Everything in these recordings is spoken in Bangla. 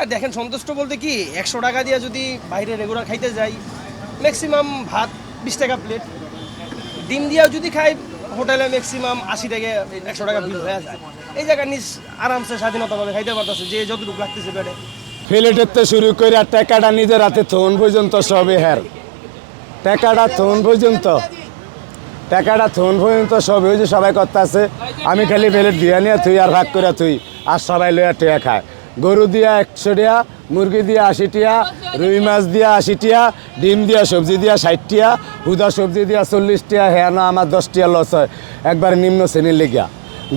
আর দেখেন সন্তুষ্ট বলতে কি 100 টাকা দিয়ে যদি বাইরে রেগুলার খাইতে যাই ম্যাক্সিমাম ভাত 20 টাকা প্লেট, ডিম দিয়েও যদি খাই হোটেলে ম্যাক্সিমাম 80 টাকা 100 টাকা বিল হয়ে যায়। এই জায়গায় নিজ আরামসে স্বাধীনতাভাবে খাইতে পারতেছে, যে যতটুকু লাগতেছে পেটে। প্লেটের তো শুরু করে টাকাটা নিজের হাতে থন পর্যন্ত সবই হ্যার, টাকাটা থন পর্যন্ত সবই ওই যে সবাই করতে আছে। আমি খালি প্লেট দিয়ে নিয়ে থুই আর ভাগ করে থুই, আর সবাই লইয়া টেয়া খায়। গরু দিয়া 100 টাকা, মুরগি দিয়া 80 টাকা, রুই মাছ দিয়া 80 টাকা, ডিম দিয়া সবজি দিয়া 60 টাকা, হুদা সবজি দিয়া 40 টাকা। হ্যাঁ না, আমার 10 টাকা লস হয় একবার নিম্ন শ্রেণীর লেগিয়া।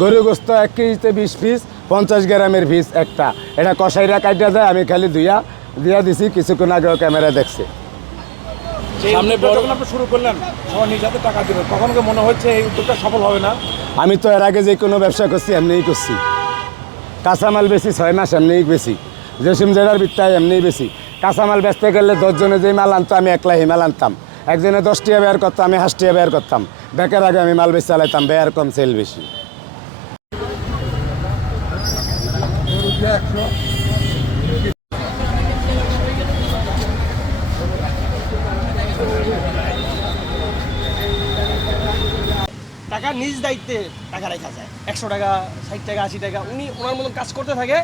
গরু গোস্ত 1 কেজিতে 20 পিস, 50 গ্রামের পিস একটা। এটা কষাইরা কাটিয়া দেয়, আমি খালি দিয়া দিছি। কিছুক্ষণ আগেও ক্যামেরা দেখছে। সামনে যখন আপনি শুরু করলেন সবাই নিজ হাতে টাকা দিবেন, তখন কি মনে হচ্ছে এই উদ্যোগটা সফল হবে না? আমি তো এর আগে যে কোনো ব্যবসা করছি এমনিই করছি। কাঁচামাল বেশি 6 মাস এমনিই বেশি, জসিম জেলার বিত্তায় এমনিই বেশি। কাঁচামাল বেচতে গেলে 10 জনে যেই মাল আনতো আমি একলা মাল আনতাম। একজনে 10 টাকা বের করতাম, আমি 80 টাকা বের করতাম। বেকার আগে আমি মাল বেচে চালাইতাম, বেয়ার কম সেল বেশি। টাকা নিজ দায়িত্বে টাকা রেখা যায়। 100 টাকা 60 টাকা 80 টাকা উনি ওনার মতন কাজ করতে থাকে,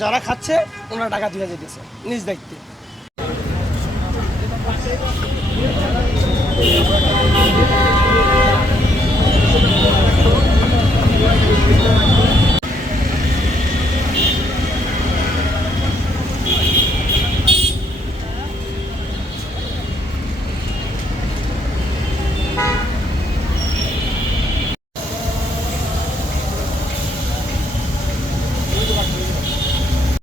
যারা খাচ্ছে ওনারা টাকা দিয়ে যেতেছে নিজ দায়িত্বে।